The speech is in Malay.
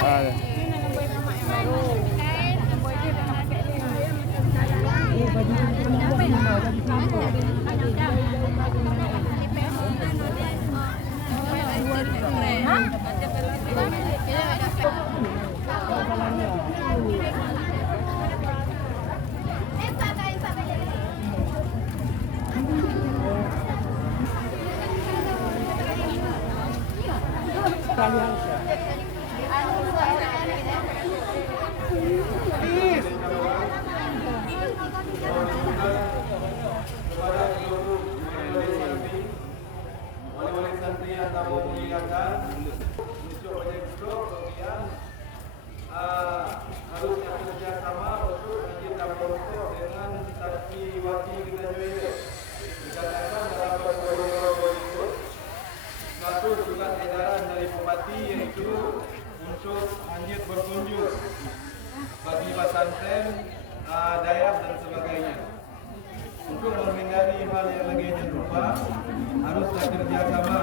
Ah, oleh-oleh santri yang kamu muliakan untuk banyak duduk kemudian harusnya kerjasama untuk kita beruntuk dengan santriwati kita juga dikatakan dalam protokol itu satu surat edaran dari bupati yaitu untuk lanjut berkunjung bagi pesantren dayah dan sebagainya. Untuk menghindari hal yang lagi serupa, harus kerjasama